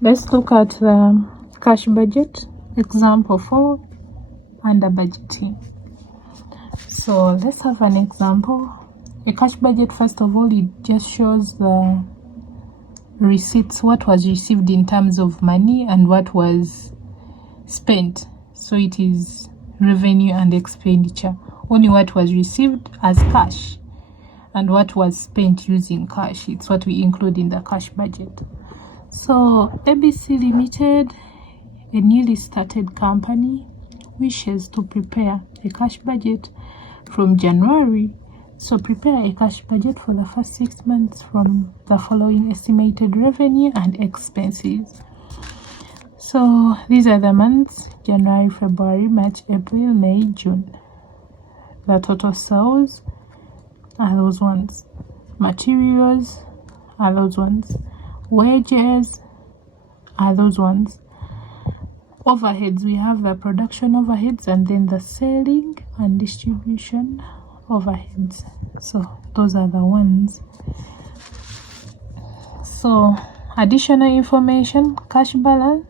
Let's look at the cash budget, example 4 under budgeting. So let's have an example. A cash budget, first of all, it just shows the receipts, what was received in terms of money and what was spent. So it is revenue and expenditure, only what was received as cash and what was spent using cash. It's what we include in the cash budget. So ABC Limited, a newly started company, wishes to prepare a cash budget from January. So prepare a cash budget for the first 6 months from the following estimated revenue and expenses. So these are the months: January, February, March, April, May, June. The total sales are those ones. Materials are those ones. Wages are those ones. Overheads, we have the production overheads and then the selling and distribution overheads. So those are the ones. So additional information: cash balance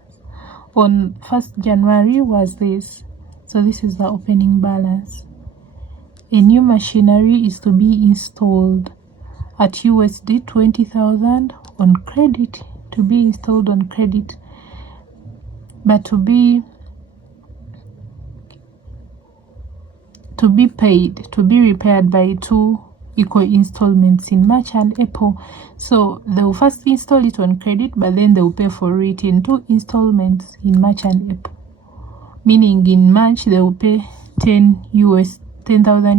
on 1st January was this. So this is the opening balance. A new machinery is to be installed at USD 20,000 on credit, to be installed on credit, but to be paid, to be repaired by 2 equal installments in March and April. So they will first install it on credit, but then they will pay for it in 2 installments in March and April. Meaning in March they will pay 10,000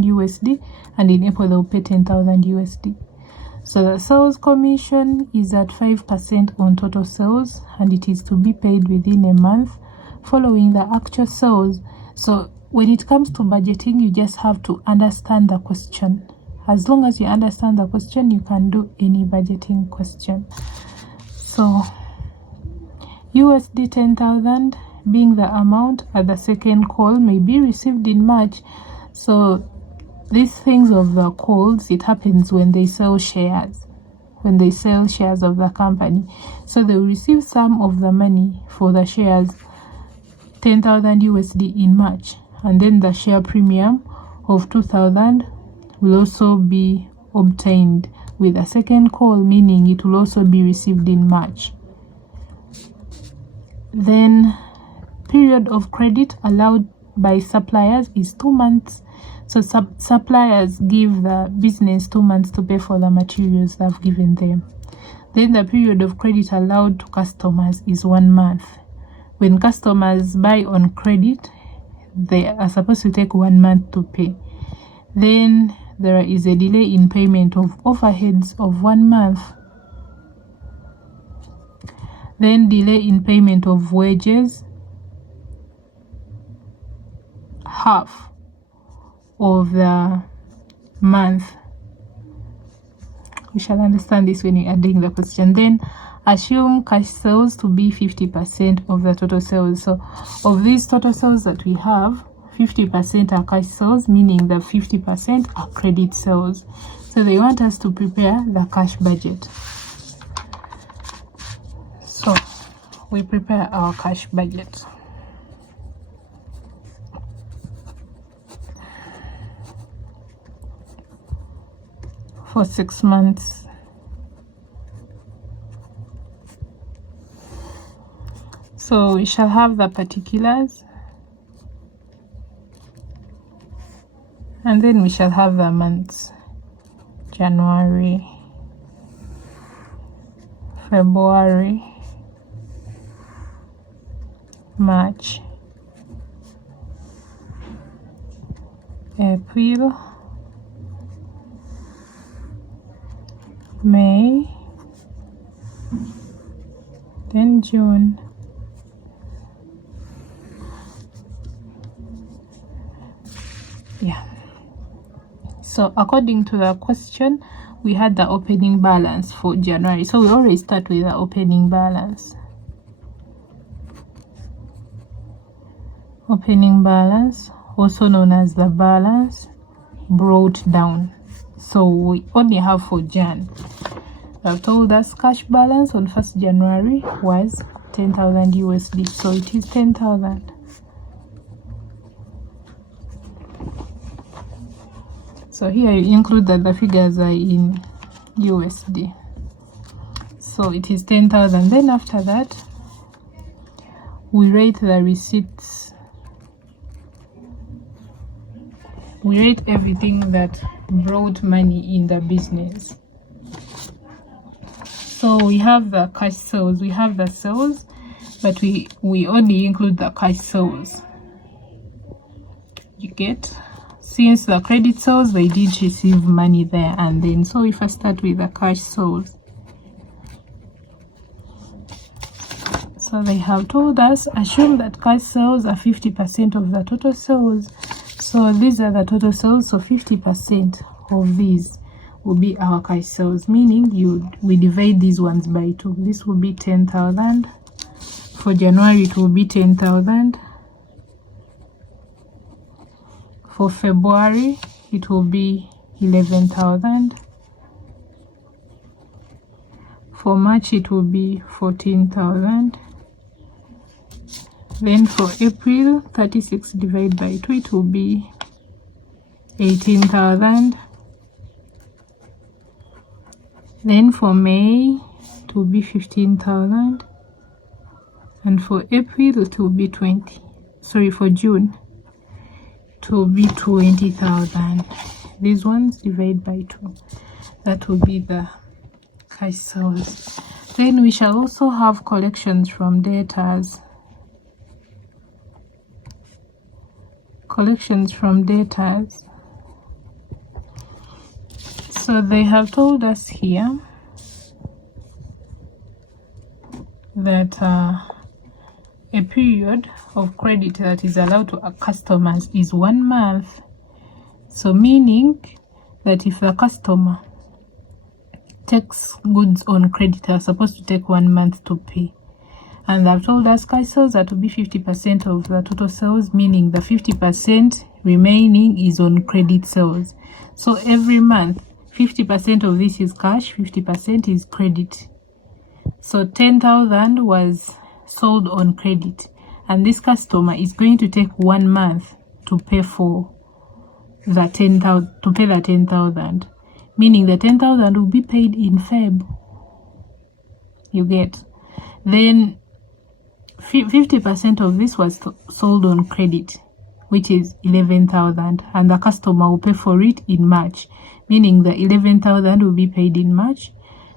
USD, and in April they will pay 10,000 USD. So the sales commission is at 5% on total sales, and it is to be paid within a month following the actual sales. So when it comes to budgeting, you just have to understand the question. As long as you understand the question, you can do any budgeting question. So USD 10,000 being the amount at the second call may be received in March. So these things of the calls, it happens when they sell shares, when they sell shares of the company. So they will receive some of the money for the shares, 10,000 USD in March, and then the share premium of 2,000 will also be obtained with a second call, meaning it will also be received in March. Then period of credit allowed by suppliers is 2 months. So suppliers give the business 2 months to pay for the materials they've given them. Then the period of credit allowed to customers is 1 month. When customers buy on credit, they are supposed to take 1 month to pay. Then there is a delay in payment of overheads of 1 month. Then delay in payment of wages, half of the month. We shall understand this when we are doing the question. Then assume cash sales to be 50% of the total sales. So of these total sales that we have, 50% are cash sales, meaning that 50% are credit sales. So they want us to prepare the cash budget. So we prepare our cash budget. For 6 months. So we shall have the particulars, and then we shall have the months: January, February, March, April, May, then June, yeah. So according to the question, we had the opening balance for January. So we always start with the opening balance. Opening balance, also known as the balance brought down. So we only have for Jan. They've told us cash balance on 1st January was 10,000 USD, so it is 10,000. So here you include that the figures are in USD, so it is 10,000. Then after that, we rate the receipts. We rate everything that brought money in the business. So we have the cash sales, we have the sales, but we only include the cash sales. You get, since the credit sales, they did receive money there and then. So if I start with the cash sales, so they have told us, assume that cash sales are 50% of the total sales. So these are the total sales, so 50% of these will be our cash sales, meaning we divide these ones by 2. This will be 10,000. For January it will be 10,000. For February it will be 11,000. For March it will be 14,000. Then for April, 36 divided by 2, it will be 18,000. Then for May, it will be 15,000. And for April, it will be for June, it will be 20,000. These ones divide by 2. That will be the cash sales. Then we shall also have collections from debtors. Collections from debtors. So they have told us here that a period of credit that is allowed to our customers is 1 month. So meaning that if the customer takes goods on credit, they are supposed to take 1 month to pay. And they've told us cash sales are to be 50% of the total sales, meaning the 50% remaining is on credit sales. So every month, 50% of this is cash, 50% is credit. So 10,000 was sold on credit, and this customer is going to take 1 month to pay for the 10,000, to pay the 10,000, meaning the 10,000 will be paid in Feb. You get? Then 50% of this was sold on credit, which is 11,000, and the customer will pay for it in March, meaning the 11,000 will be paid in March.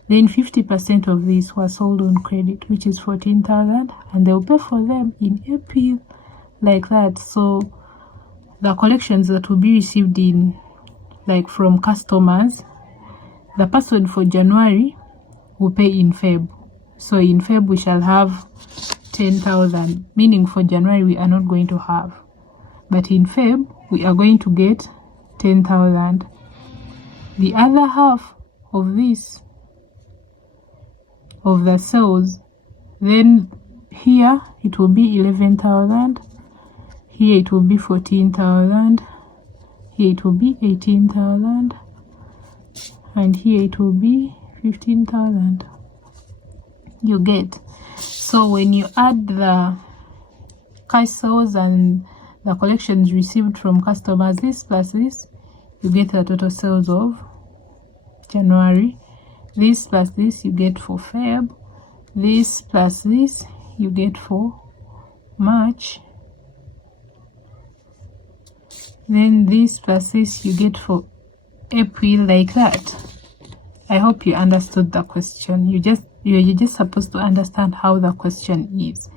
Then 50% of this was sold on credit, which is 14,000, and they will pay for them in April, like that. So the collections that will be received in, like from customers, the person for January will pay in Feb. So in Feb we shall have 10,000, meaning for January we are not going to have, but in Feb we are going to get 10,000. The other half of this, of the sales, then here it will be 11,000, here it will be 14,000, here it will be 18,000, and here it will be 15,000. You get? So when you add the cash sales and the collections received from customers, this plus this, you get the total sales of January. This plus this you get for Feb. This plus this you get for March. Then this plus this you get for April, like that. I hope you understood the question. You're just supposed to understand how the question is.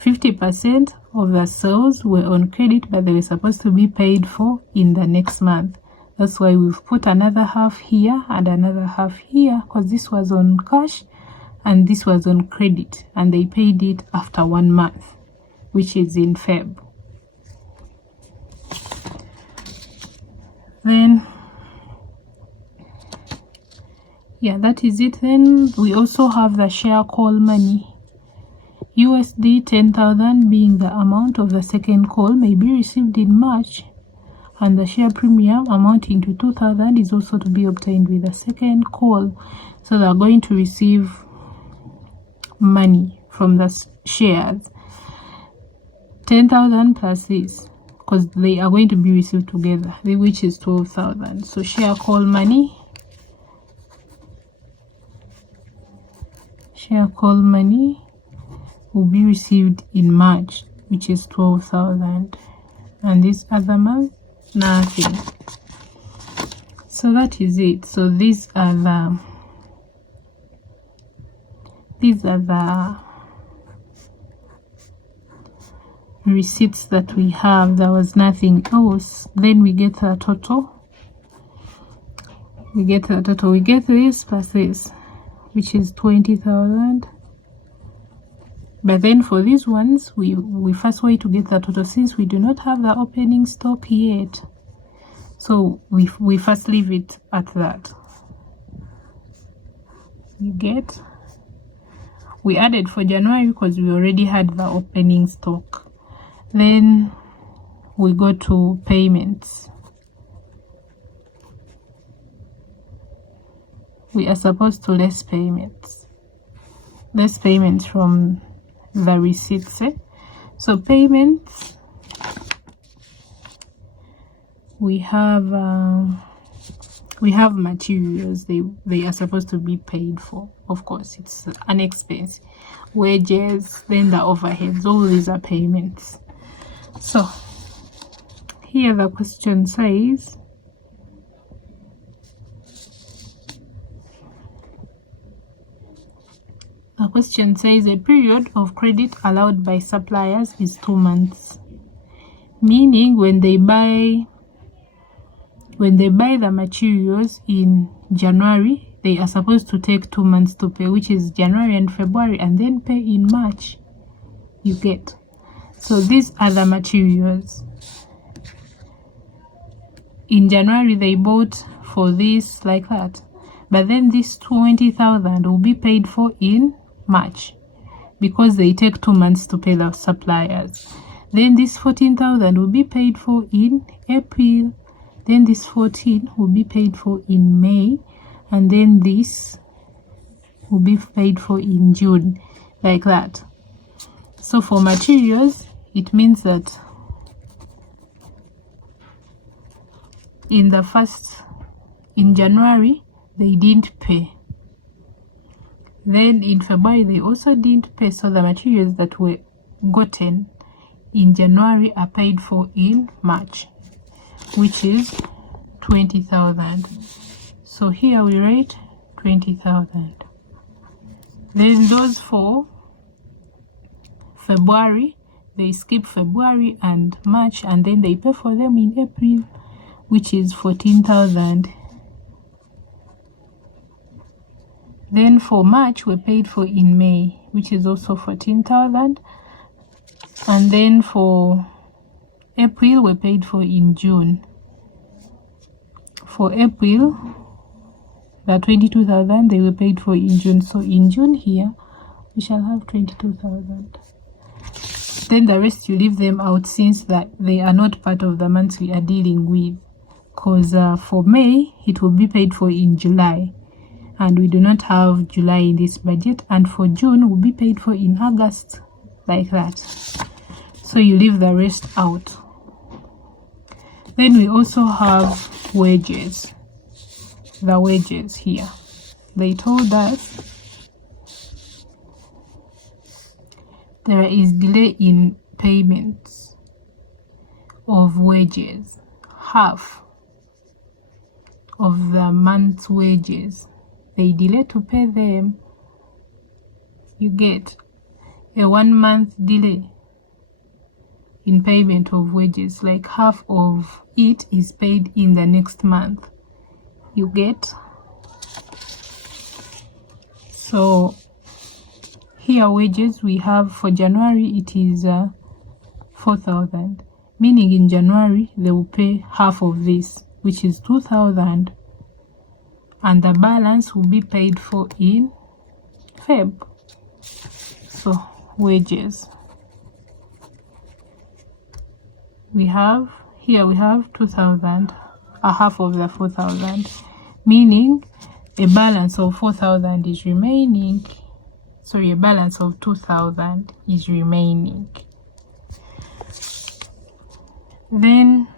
50% of the sales were on credit, but they were supposed to be paid for in the next month. That's why we've put another half here and another half here, because this was on cash and this was on credit, and they paid it after 1 month, which is in Feb. Then yeah, that is it. Then we also have the share call money. USD 10,000 being the amount of the second call may be received in March, and the share premium amounting to 2,000 is also to be obtained with the second call. So they are going to receive money from the shares, 10,000 plus this, because they are going to be received together, which is 12,000. So share call money will be received in March, which is 12,000, and this other month nothing. So that is it. So these are the receipts that we have. There was nothing else. Then we get the total. We get this plus this, which is 20,000. But then for these ones, we first way to get the total, since we do not have the opening stock yet. So we first leave it at that. You get, we added for January because we already had the opening stock. Then we go to payments. We are supposed to less payments from the receipts. So payments, we have materials. They are supposed to be paid for. Of course, it's an expense. Wages, then the overheads, all these are payments. So here the question says, a period of credit allowed by suppliers is 2 months, meaning when they buy the materials in January, they are supposed to take 2 months to pay, which is January and February, and then pay in March. You get. So these are the materials. In January they bought for this like that, but then this 20,000 will be paid for in March because they take 2 months to pay the suppliers. Then this 14,000 will be paid for in April. Then this 14 will be paid for in May, and then this will be paid for in June, like that. So for materials, it means that in January they didn't pay. Then in February they also didn't pay. So the materials that were gotten in January are paid for in March, which is 20,000. So here we write 20,000. Then those for February, they skip February and March, and then they pay for them in April, which is 14,000. Then for March, we paid for in May, which is also 14,000. And then for April, we paid for in June. For April, the 22,000 they were paid for in June. So in June here, we shall have 22,000. Then the rest you leave them out, since that they are not part of the months we are dealing with. Because for May, it will be paid for in July, and we do not have July in this budget. And for June, will be paid for in August, like that. So you leave the rest out. Then we also have wages. The wages here, they told us there is delay in payments of wages, half of the month's wages. They delay to pay them. You get a 1 month delay in payment of wages, like half of it is paid in the next month. You get. So here wages we have for January, it is 4,000, meaning in January they will pay half of this, which is 2,000, and the balance will be paid for in Feb. So wages, we have 2,000, a half of the 4,000, meaning a balance of 4,000 is remaining. sorry, a balance of 2,000 is remaining. Then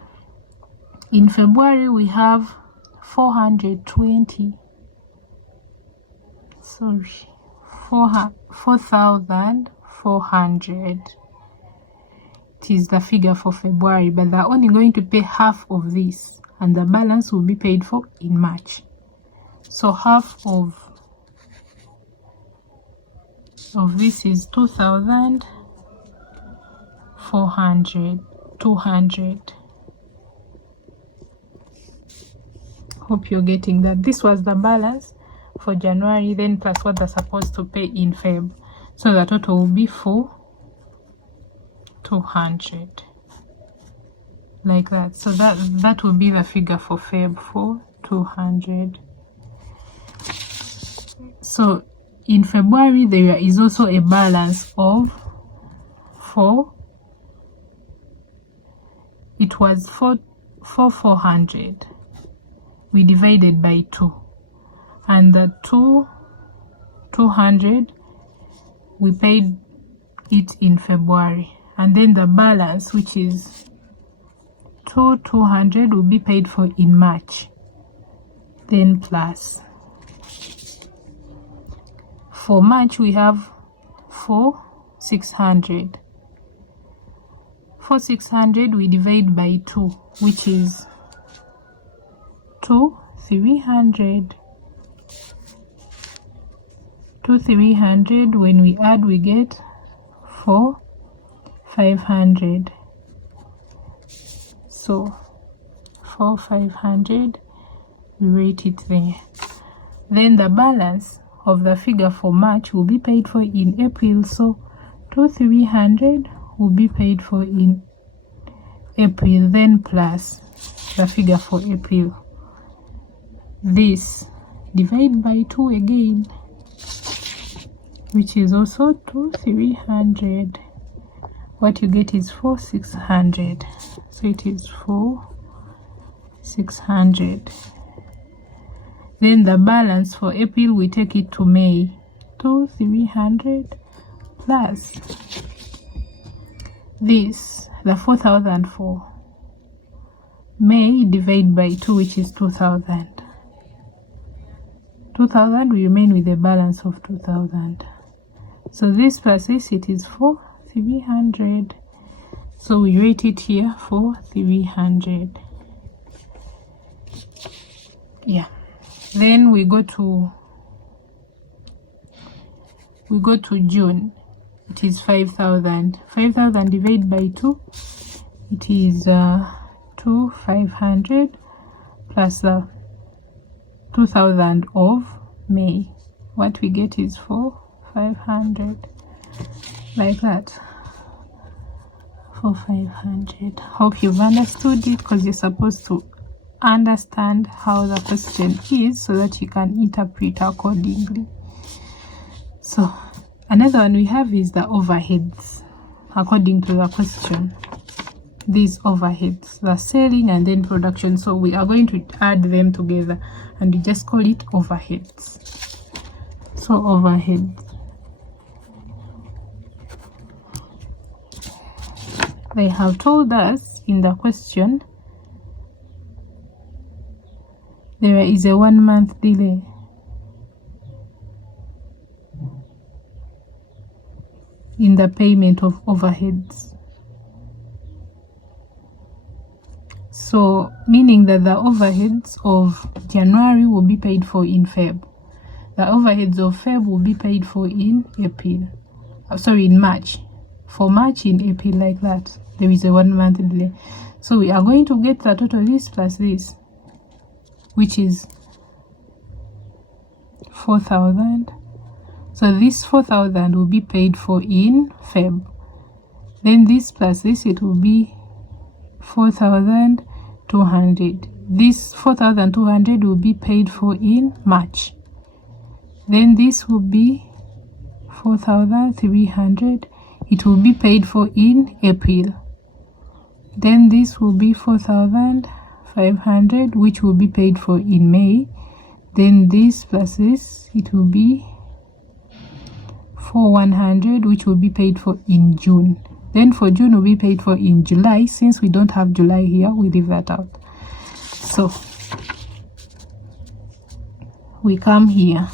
in February we have 420, sorry, 4,400. It is the figure for February, but they're only going to pay half of this, and the balance will be paid for in March. So half of this is 2,400, 200. Hope you're getting that. This was the balance for January, then plus what they're supposed to pay in Feb. So the total will be 4,200, like that. So that will be the figure for Feb, 4,200. So in February there is also a balance of 4. It was 4,400. We divided by 2, and the 200 we paid it in February, and then the balance, which is 200, will be paid for in March, then plus. For March we have 4,600. 4,600 we divide by 2, which is 2,300. 2,300, when we add we get 4,500. So 4,500, we rate it there. Then the balance of the figure for March will be paid for in April, so 2,300 will be paid for in April, then plus the figure for April. This divide by 2 again, which is also 2,300. What you get is 4,600. So it is 4,600. Then the balance for April, we take it to May, 2,300 plus this, the 4,004. May divide by 2, which is 2,000. 2,000, we remain with a balance of 2,000. So this plus this, it is 4,300. So we rate it here for 300. Yeah. Then we go to June. It is 5,000. 5,000 divided by 2. It is 2,500 plus the 2,000 of May. What we get is 4,500, like that. 4,500. Hope you've understood it, because you're supposed to understand how the question is so that you can interpret accordingly. So another one we have is the overheads according to the question. These overheads, the selling and then production, so we are going to add them together and we just call it overheads. So overheads, they have told us in the question there is a 1 month delay. In the payment of overheads. So meaning that the overheads of January will be paid for in Feb. The overheads of Feb will be paid for in April. In March. For March in April, like that. There is a 1 month delay. So we are going to get the total this plus this, which is 4,000. So this 4,000 will be paid for in Feb. Then this plus this, it will be 4,200. This 4,200 will be paid for in March. Then this will be 4,300. It will be paid for in April. Then this will be 4,500, which will be paid for in May. Then this plus this, it will be for 100, which will be paid for in June. Then for June will be paid for in July. Since we don't have July here, we leave that out. So we come here,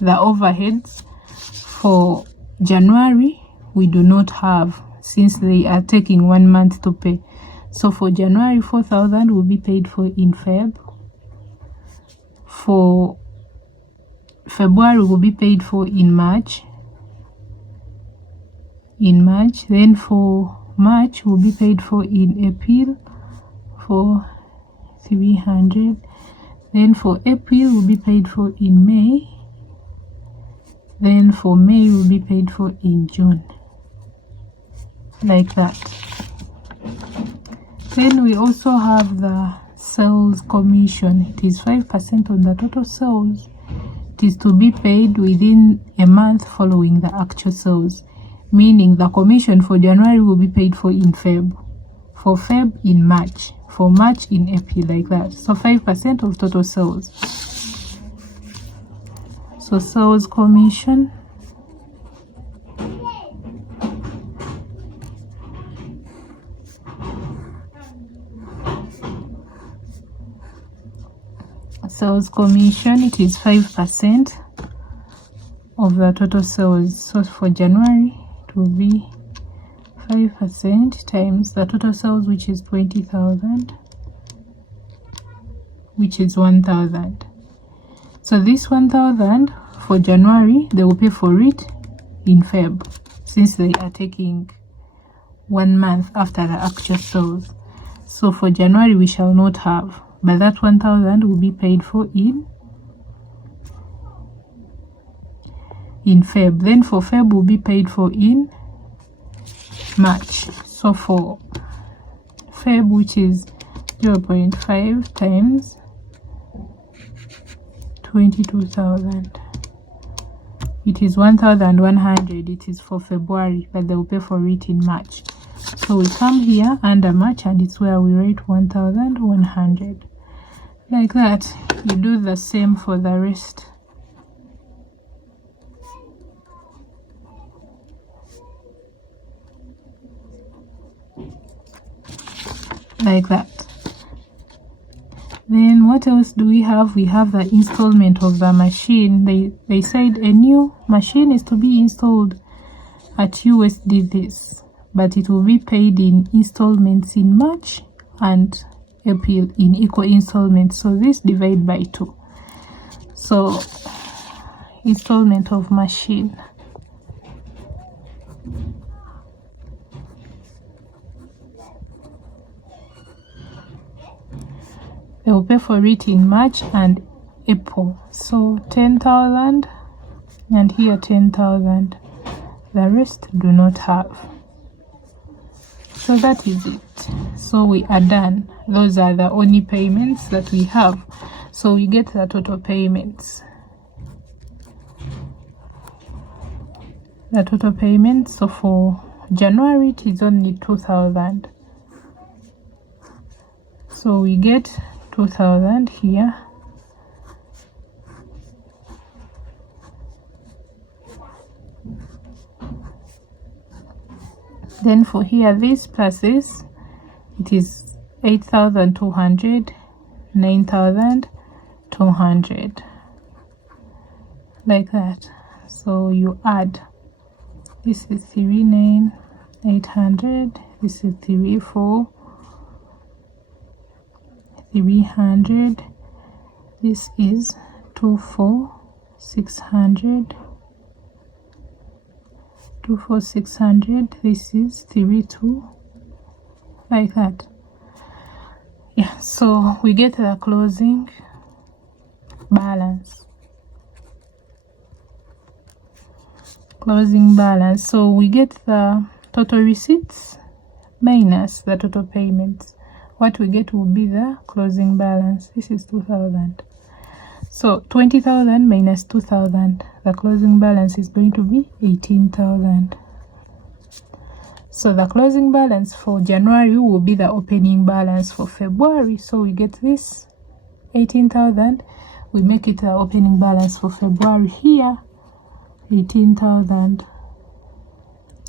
the overheads for January we do not have, since they are taking 1 month to pay. So for January, 4,000 will be paid for in Feb. For February will be paid for in March. Then for March will be paid for in April for 300. Then for April will be paid for in May. Then for May will be paid for in June, like that. Then we also have the sales commission. It is 5% on the total sales. It is to be paid within a month following the actual sales, meaning the commission for January will be paid for in Feb, for Feb in March, for March in April, like that. So 5% of total sales. So sales commission, it is 5% of the total sales. So for January it will be 5% times the total sales, which is 20,000, which is 1,000. So this 1,000 for January, they will pay for it in Feb, since they are taking 1 month after the actual sales. So for January we shall not have, but that 1,000 will be paid for in Feb. Then for Feb will be paid for in March. So for Feb, which is 0.5 times 22,000, it is 1,100. It is for February, but they will pay for it in March. So we come here under March, and it's where we write 1,100, like that. You do the same for the rest. Like that. Then what else do we have? We have the installment of the machine. They said a new machine is to be installed at USD this, but it will be paid in installments in March and April in equal installments. So this divide by 2. So installment of machine, they will pay for it in March and April. So 10,000, and here 10,000. The rest do not have. So that is it. So we are done. Those are the only payments that we have. So we get the total payments. The total payments. So for January it is only 2,000. So we get 2,000 here. Then for here, this plus this, it is 8,200, 9,200, like that. So you add, this is 3,9,800, this is 3,4,300, this is 2,4,600, 2,4,600, this is 3,200, like that. Yeah, so we get the closing balance. So we get the total receipts minus the total payments. What we get will be the closing balance. This is 2,000. So 20,000 minus 2,000, the closing balance is going to be 18,000. So the closing balance for January will be the opening balance for February. So we get this 18,000, we make it the opening balance for February here, 18,000.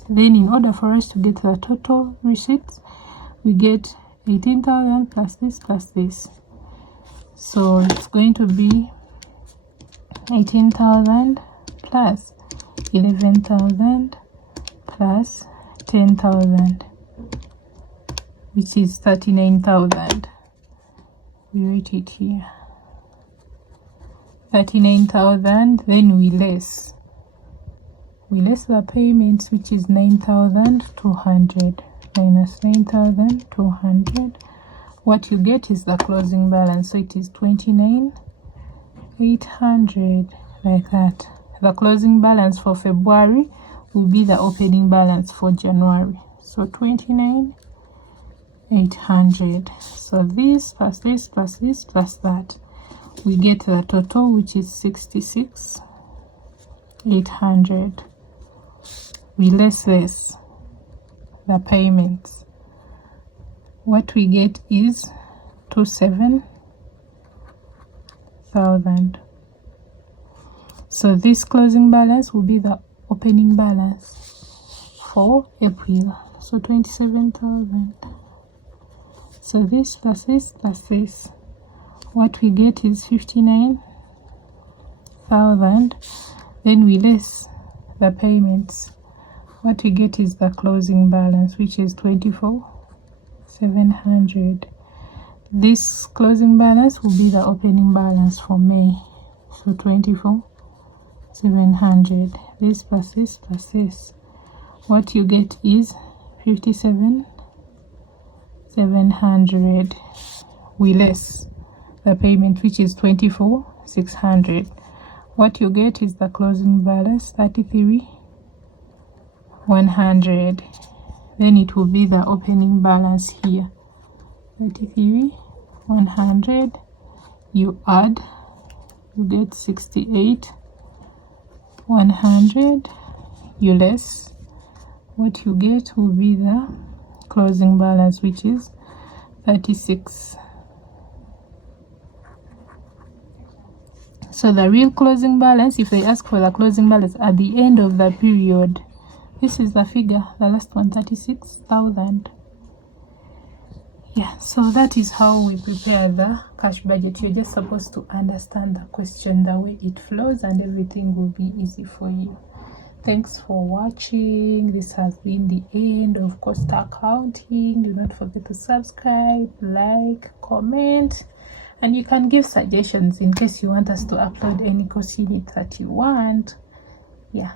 Then in order for us to get the total receipts, we get 18,000 plus this. So it's going to be 18,000 plus 11,000 plus 10,000, which is 39,000. We write it here. 39,000. Then we less the payments, which is 9,200 minus 9,200. What you get is the closing balance. So it is 29,800, like that. The closing balance for February will be the opening balance for January. So 29,800. So this plus this plus this plus that, we get the total, which is 66,800. We less this, the payments. What we get is 27,000. So this closing balance will be the opening balance for April. So 27,000. So this plus this plus this, what we get is 59,000. Then we less the payments. What we get is the closing balance, which is 24,700. This closing balance will be the opening balance for May. So 24,700. This plus this plus this, what you get is 57,700. We less the payment, which is 24,600. What you get is the closing balance, 33,100. Then it will be the opening balance here, 33,100. You add, you get 68,100. You less, what you get will be the closing balance, which is 36. So the real closing balance, if they ask for the closing balance at the end of the period, this is the figure, the last one, 36,000. Yeah, so that is how we prepare the cash budget. You're just supposed to understand the question, the way it flows, and everything will be easy for you. Thanks for watching. This has been the end of cost accounting. Do not forget to subscribe, like, comment, and you can give suggestions in case you want us to upload any course unit that you want. Yeah.